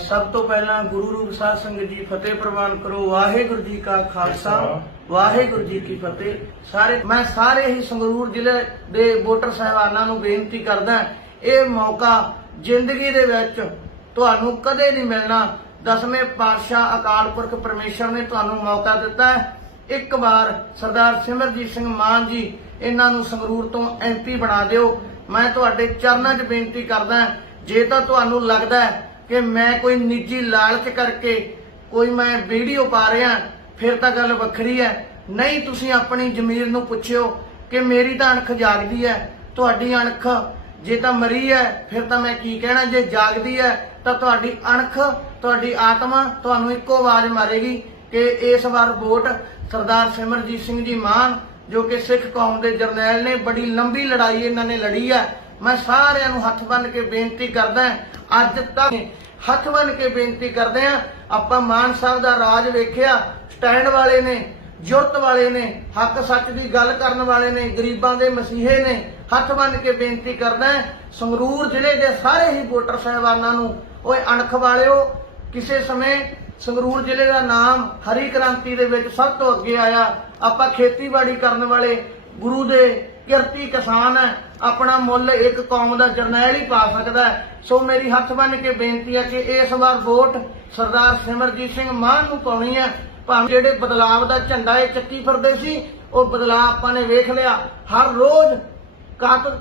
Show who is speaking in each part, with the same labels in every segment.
Speaker 1: ਸਭ ਤੋਂ ਪਹਿਲਾਂ ਗੁਰੂ ਰੂਪ ਸਾਧ ਸੰਗਤ ਜੀ ਫਤਿਹ ਪ੍ਰਵਾਨ ਕਰੋ। ਵਾਹਿਗੁਰੂ ਜੀ ਕਾ ਖਾਲਸਾ ਵਾਹਿਗੁਰੂ ਜੀ ਕੀ ਫਤਿਹ। ਸਾਰੇ ਮੈਂ ਸਾਰੇ ਹੀ ਸੰਗਰੂਰ ਜ਼ਿਲ੍ਹੇ ਦੇ ਵੋਟਰ ਸਹਿਬਾਨਾਂ ਨੂੰ ਬੇਨਤੀ ਕਰਦਾ ਇਹ ਮੌਕਾ ਜ਼ਿੰਦਗੀ ਦੇ ਵਿੱਚ ਤੁਹਾਨੂੰ ਕਦੇ ਨਹੀਂ ਮਿਲਣਾ। ਦਸਵੇਂ ਪਾਤਸ਼ਾਹ ਅਕਾਲ ਪੁਰਖ ਪਰਮੇਸ਼ਰ ਨੇ ਤੁਹਾਨੂੰ ਮੌਕਾ ਦਿੱਤਾ ਹੈ। ਇੱਕ ਵਾਰ ਸਰਦਾਰ ਸਿਮਰਜੀਤ ਸਿੰਘ ਮਾਨ ਜੀ ਇਹਨਾਂ ਨੂੰ ਸੰਗਰੂਰ ਤੋਂ ਐਮਪੀ ਬਣਾ ਦਿਓ। ਮੈਂ ਤੁਹਾਡੇ ਚਰਨਾਂ 'ਚ ਬੇਨਤੀ ਕਰਦਾ ਜੇ ਤਾਂ ਤੁਹਾਨੂੰ ਲੱਗਦਾ ਹੈ ਕਿ ਮੈਂ ਕੋਈ ਨਿੱਜੀ ਲਾਲਚ ਕਰਕੇ ਕੋਈ ਮੈਂ ਵੀਡੀਓ ਪਾ ਰਿਹਾ, ਫਿਰ ਤਾਂ ਗੱਲ ਵੱਖਰੀ ਹੈ। ਨਹੀਂ, ਤੁਸੀਂ ਆਪਣੀ ਜ਼ਮੀਰ ਨੂੰ ਪੁੱਛਿਓ ਕਿ ਮੇਰੀ ਤਾਂ ਅਣਖ ਜਾਗਦੀ ਹੈ, ਤੁਹਾਡੀ ਅਣਖ ਜੇ ਤਾਂ ਮਰੀ ਹੈ, ਫਿਰ ਤਾਂ ਮੈਂ ਕੀ ਕਹਿਣਾ? ਜੇ ਜਾਗਦੀ ਹੈ, ਤਾਂ ਤੁਹਾਡੀ ਅਣਖ, ਤੁਹਾਡੀ ਆਤਮਾ ਤੁਹਾਨੂੰ ਇੱਕੋ ਆਵਾਜ਼ ਮਾਰੇਗੀ ਕਿ ਇਸ ਵਾਰ ਵੋਟ ਸਰਦਾਰ ਸਿਮਰਜੀਤ ਸਿੰਘ ਜੀ ਮਾਨ, ਜੋ ਕਿ ਸਿੱਖ ਕੌਮ ਦੇ ਜਰਨੈਲ ਨੇ, ਬੜੀ ਲੰਬੀ ਲੜਾਈ ਇਹਨਾਂ ਨੇ ਲੜੀ ਹੈ। ਮੈਂ ਸਾਰਿਆਂ ਨੂੰ ਹੱਥ ਬੰਨ੍ਹ ਕੇ ਬੇਨਤੀ ਕਰਦਾ ਅੱਜ ਤੱਕ ਹੱਥ ਬੰਨ੍ਹ ਕੇ ਬੇਨਤੀ ਕਰਦੇ ਆ ਆਪਾਂ ਮਾਨ ਸਾਹਿਬ ਦਾ ਰਾਜ ਵੇਖਿਆ, ਸਟੈਂਡ ਵਾਲੇ ਨੇ, ਜੁਰਤ ਵਾਲੇ ਨੇ, ਹੱਕ ਸੱਚ ਦੀ ਗੱਲ ਕਰਨ ਵਾਲੇ ਨੇ, ਗਰੀਬਾਂ ਦੇ ਮਸੀਹੇ ਨੇ, ਹੱਥ ਬੰਨ ਕੇ ਬੇਨਤੀ ਕਰਦਾ ਸੰਗਰੂਰ ਜ਼ਿਲ੍ਹੇ ਦੇ ਸਾਰੇ ਹੀ ਵੋਟਰ ਸਹਿਬਾਨਾਂ ਨੂੰ, ਓਏ ਅਣਖ ਵਾਲਿਓ, ਕਿਸੇ ਸਮੇਂ ਸੰਗਰੂਰ ਜ਼ਿਲ੍ਹੇ ਦਾ ਨਾਮ ਹਰੀ ਕ੍ਰਾਂਤੀ ਦੇ ਵਿੱਚ ਸਭ ਤੋਂ ਅੱਗੇ ਆਇਆ, ਆਪਾਂ ਖੇਤੀਬਾੜੀ ਕਰਨ ਵਾਲੇ ਗੁਰੂ ਦੇ ਕਿਰਤੀ ਕਿਸਾਨ ਹੈ ਆਪਣਾ ਮੁੱਲ ਇੱਕ ਕੌਮ ਦਾ ਜਰਨੈਲ ਹੀ ਪਾ ਸਕਦਾ ਸੋ ਮੇਰੀ ਹੱਥ ਬੰਨ੍ਹ ਕੇ ਬੇਨਤੀ ਹੈ ਕਿ ਇਸ ਵਾਰ ਵੋਟ ਸਰਦਾਰ ਸਿਮਰਜੀਤ ਸਿੰਘ ਮਾਨ ਨੂੰ ਪਾਉਣੀ ਹੈ। ਭਾਵੇਂ ਜਿਹੜੇ ਬਦਲਾਵ ਦਾ ਝੰਡਾ ਇਹ ਚੱਕੀ ਫਿਰਦੇ ਸੀ, ਉਹ ਬਦਲਾਅ ਆਪਾਂ ਨੇ ਵੇਖ ਲਿਆ। ਹਰ ਰੋਜ਼ ਕਾਤਲ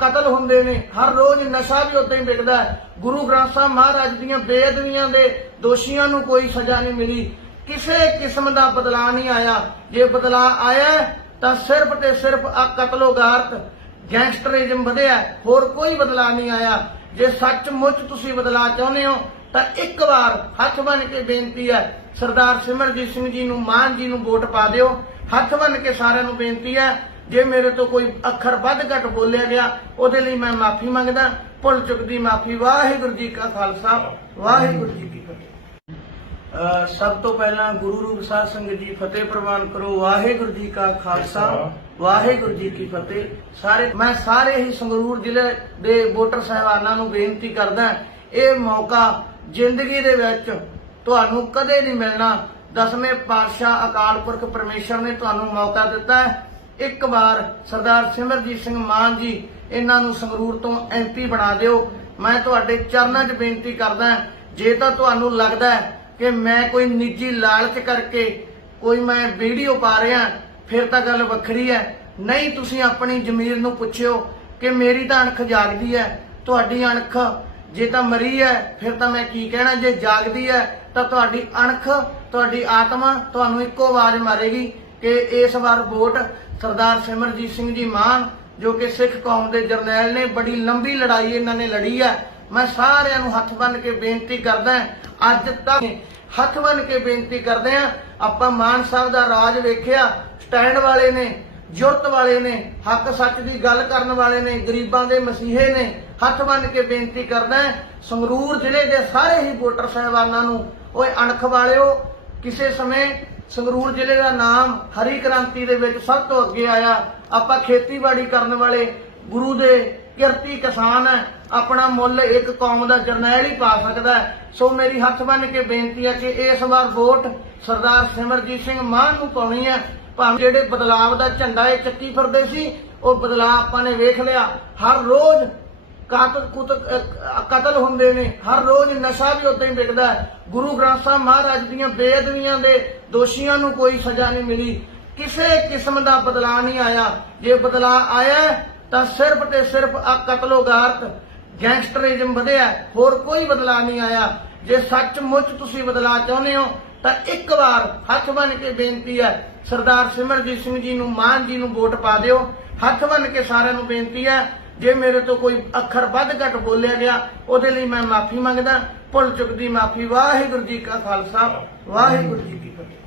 Speaker 1: ਕਤਲ ਹੁੰਦੇ ਨੇ। ਹਰ ਰੋਜ਼ ਨਸ਼ਾ ਵੀ ਉਦਾਂ ਹੀ ਵਿਕਦਾ ਗੁਰੂ ਗ੍ਰੰਥ ਸਾਹਿਬ ਮਹਾਰਾਜ ਦੀਆਂ ਬੇਅਦਬੀਆਂ ਦੇ ਦੋਸ਼ੀਆਂ ਨੂੰ ਕੋਈ ਸਜ਼ਾ ਨਹੀਂ ਮਿਲੀ। ਕਿਸੇ ਕਿਸਮ ਦਾ ਬਦਲਾਅ ਨਹੀਂ ਆਇਆ। ਜੇ ਬਦਲਾਅ ਆਇਆ ਤਾਂ ਸਿਰਫ ਤੇ ਸਿਰਫ ਆ ਕਤਲੋਗਾਰਤ ਗੈਂਗਸਟਰਿਜ਼ਮ ਵਧਿਆ, ਹੋਰ ਕੋਈ ਬਦਲਾਅ ਨਹੀਂ ਆਇਆ। ਜੇ ਸੱਚਮੁੱਚ ਤੁਸੀਂ ਬਦਲਾਅ ਚਾਹੁੰਦੇ ਹੋ, ਤਾਂ ਇੱਕ ਵਾਰ ਹੱਥ ਬੰਨ੍ਹ ਕੇ ਬੇਨਤੀ ਹੈ, ਸਰਦਾਰ ਸਿਮਰਜੀਤ ਸਿੰਘ ਜੀ ਨੂੰ, ਮਾਨ ਜੀ ਨੂੰ ਵੋਟ ਪਾ ਦਿਓ। ਹੱਥ ਬੰਨ੍ਹ ਕੇ ਸਾਰਿਆਂ ਨੂੰ ਬੇਨਤੀ ਹੈ, ਜੇ ਮੇਰੇ ਤੋਂ ਕੋਈ ਅੱਖਰ ਵੱਧ ਘੱਟ ਬੋਲਿਆ ਗਿਆ, ਉਹਦੇ ਲਈ ਮੈਂ ਮਾਫੀ ਮੰਗਦਾ। ਭੁੱਲ ਚੁੱਕ ਦੀ ਮਾਫੀ। ਵਾਹਿਗੁਰੂ ਜੀ ਕਾ ਖਾਲਸਾ, ਵਾਹਿਗੁਰੂ ਜੀ ਕੀ ਫਤਿਹ। ਸਭ ਤੋਂ ਪਹਿਲਾਂ ਗੁਰੂ ਰੂਪ ਸਾਹਿਬ ਸੰਗਤ ਜੀ ਫਤਿਹ ਪ੍ਰਵਾਨ ਕਰੋ। ਵਾਹਿਗੁਰੂ ਜੀ ਕਾ ਖਾਲਸਾ। ਵਾਹਿਗੁਰੂ ਜੀ ਕੀ ਫਤਿਹ। ਸਾਰੇ ਮੈਂ ਸਾਰੇ ਹੀ ਸੰਗਰੂਰ ਜ਼ਿਲ੍ਹੇ ਦੇ ਵੋਟਰ ਸਹਿਬਾਨਾਂ ਨੂੰ ਬੇਨਤੀ ਕਰਦਾ ਇਹ ਮੌਕਾ ਜ਼ਿੰਦਗੀ ਦੇ ਵਿੱਚ ਤੁਹਾਨੂੰ ਕਦੇ ਨਹੀਂ ਮਿਲਣਾ। ਦਸਵੇਂ ਪਾਤਸ਼ਾਹ ਅਕਾਲ ਪੁਰਖ ਪਰਮੇਸ਼ਰ ਨੇ ਤੁਹਾਨੂੰ ਮੌਕਾ ਦਿੱਤਾ ਹੈ। ਇੱਕ ਵਾਰ ਸਰਦਾਰ ਸਿਮਰਜੀਤ ਸਿੰਘ ਮਾਨ ਜੀ ਇਹਨਾਂ ਨੂੰ ਸੰਗਰੂਰ ਤੋਂ ਐਮਪੀ ਬਣਾ ਦਿਓ। ਮੈਂ ਤੁਹਾਡੇ ਚਰਨਾਂ 'ਚ ਬੇਨਤੀ ਕਰਦਾ ਜੇ ਤਾਂ ਤੁਹਾਨੂੰ ਲੱਗਦਾ ਕਿ ਮੈਂ ਕੋਈ ਨਿੱਜੀ ਲਾਲਚ ਕਰਕੇ ਕੋਈ ਮੈਂ ਵੀਡੀਓ ਪਾ ਰਿਹਾ ਫਿਰ ਤਾਂ ਗੱਲ ਵੱਖਰੀ ਹੈ। ਨਹੀਂ, ਤੁਸੀਂ ਆਪਣੀ ਜ਼ਮੀਰ ਨੂੰ ਪੁੱਛਿਓ ਕਿ ਮੇਰੀ ਤਾਂ ਅਣਖ ਜਾਗਦੀ ਹੈ, ਤੁਹਾਡੀ ਅਣਖ ਜੇ ਤਾਂ ਮਰੀ ਹੈ, ਫਿਰ ਤਾਂ ਮੈਂ ਕੀ ਕਹਿਣਾ? ਜੇ ਜਾਗਦੀ ਹੈ, ਤਾਂ ਤੁਹਾਡੀ ਅਣਖ, ਤੁਹਾਡੀ ਆਤਮਾ ਤੁਹਾਨੂੰ ਇੱਕੋ ਆਵਾਜ਼ ਮਾਰੇਗੀ ਕਿ ਇਸ ਵਾਰ ਵੋਟ ਸਰਦਾਰ ਸਿਮਰਜੀਤ ਸਿੰਘ ਜੀ ਮਾਨ, ਜੋ ਕਿ ਸਿੱਖ ਕੌਮ ਦੇ ਜਰਨੈਲ ਨੇ, ਬੜੀ ਲੰਬੀ ਲੜਾਈ ਇਹਨਾਂ ਨੇ ਲੜੀ ਹੈ। ਮੈਂ ਸਾਰਿਆਂ ਨੂੰ ਹੱਥ ਬੰਨ੍ਹ ਕੇ ਬੇਨਤੀ ਕਰਦਾ ਅੱਜ ਤੱਕ ਹੱਥ ਬੰਨ੍ਹ ਕੇ ਬੇਨਤੀ ਕਰਦੇ ਆ ਆਪਾਂ ਮਾਨ ਸਾਹਿਬ ਦਾ ਰਾਜ ਵੇਖਿਆ, ਸਟੈਂਡ ਵਾਲੇ ਨੇ, ਜੁਰਤ ਵਾਲੇ ਨੇ, ਹੱਕ ਸੱਚ ਦੀ ਗੱਲ ਕਰਨ ਵਾਲੇ ਨੇ, ਗਰੀਬਾਂ ਦੇ ਮਸੀਹੇ ਨੇ, ਹੱਥ ਬੰਨ ਕੇ ਬੇਨਤੀ ਕਰਦਾ ਸੰਗਰੂਰ ਜ਼ਿਲ੍ਹੇ ਦੇ ਸਾਰੇ ਹੀ ਵੋਟਰ ਸਹਿਬਾਨਾਂ ਨੂੰ, ਓਏ ਅਣਖ ਵਾਲਿਓ, ਕਿਸੇ ਸਮੇਂ ਸੰਗਰੂਰ ਜ਼ਿਲ੍ਹੇ ਦਾ ਨਾਮ ਹਰੀ ਕ੍ਰਾਂਤੀ ਦੇ ਵਿੱਚ ਸਭ ਤੋਂ ਅੱਗੇ ਆਇਆ, ਆਪਾਂ ਖੇਤੀਬਾੜੀ ਕਰਨ ਵਾਲੇ ਗੁਰੂ ਦੇ ਕਿਰਤੀ ਕਿਸਾਨ ਹੈ ਆਪਣਾ ਮੁੱਲ ਇੱਕ ਕੌਮ ਦਾ ਜਰਨੈਲ ਹੀ ਪਾ ਸਕਦਾ ਸੋ ਮੇਰੀ ਹੱਥ ਬੰਨ੍ਹ ਕੇ ਬੇਨਤੀ ਹੈ ਕਿ ਇਸ ਵਾਰ ਵੋਟ ਸਰਦਾਰ ਸਿਮਰਜੀਤ ਸਿੰਘ ਮਾਨ ਨੂੰ ਪਾਉਣੀ ਹੈ। ਭਾਵੇਂ ਜਿਹੜੇ ਬਦਲਾਵ ਦਾ ਝੰਡਾ ਇਹ ਚੱਕੀ ਫਿਰਦੇ ਸੀ, ਉਹ ਬਦਲਾਅ ਆਪਾਂ ਨੇ ਵੇਖ ਲਿਆ। ਹਰ ਰੋਜ਼ ਕਾਤਲ ਕਤਲ ਹੁੰਦੇ ਨੇ। ਹਰ ਰੋਜ਼ ਨਸ਼ਾ ਵੀ ਉਦਾਂ ਹੀ ਵਿਕਦਾ ਹੈ। ਗੁਰੂ ਗ੍ਰੰਥ ਸਾਹਿਬ ਮਹਾਰਾਜ ਦੀਆਂ ਬੇਅਦਬੀਆਂ ਦੇ ਦੋਸ਼ੀਆਂ ਨੂੰ ਕੋਈ ਸਜ਼ਾ ਨਹੀਂ ਮਿਲੀ। ਕਿਸੇ ਕਿਸਮ ਦਾ ਬਦਲਾਅ ਨਹੀਂ ਆਇਆ। ਜੇ ਬਦਲਾਅ ਆਇਆ ਤਾਂ ਸਿਰਫ ਤੇ ਸਿਰਫ ਆ ਕਤਲੋਗਾਰਤ ਗੈਂਗਸਟਰਿਜ਼ਮ ਵਧਿਆ, ਹੋਰ ਕੋਈ ਬਦਲਾਅ ਨਹੀਂ ਆਇਆ। ਜੇ ਸੱਚਮੁੱਚ ਤੁਸੀਂ ਬਦਲਾਅ ਚਾਹੁੰਦੇ ਹੋ, ਤਾਂ ਇੱਕ ਵਾਰ ਹੱਥ ਬੰਨ੍ਹ ਕੇ ਬੇਨਤੀ ਹੈ, ਸਰਦਾਰ ਸਿਮਰਜੀਤ ਸਿੰਘ ਜੀ ਨੂੰ, ਮਾਨ ਜੀ ਨੂੰ ਵੋਟ ਪਾ ਦਿਓ। ਹੱਥ ਬੰਨ੍ਹ ਕੇ ਸਾਰਿਆਂ ਨੂੰ ਬੇਨਤੀ ਹੈ, ਜੇ ਮੇਰੇ ਤੋਂ ਕੋਈ ਅੱਖਰ ਵੱਧ ਘੱਟ ਬੋਲਿਆ ਗਿਆ, ਉਹਦੇ ਲਈ ਮੈਂ ਮਾਫੀ ਮੰਗਦਾ। ਭੁੱਲ ਚੁੱਕ ਦੀ ਮਾਫੀ। ਵਾਹਿਗੁਰੂ ਜੀ ਕਾ ਖਾਲਸਾ, ਵਾਹਿਗੁਰੂ ਜੀ ਕੀ ਫਤਿਹ।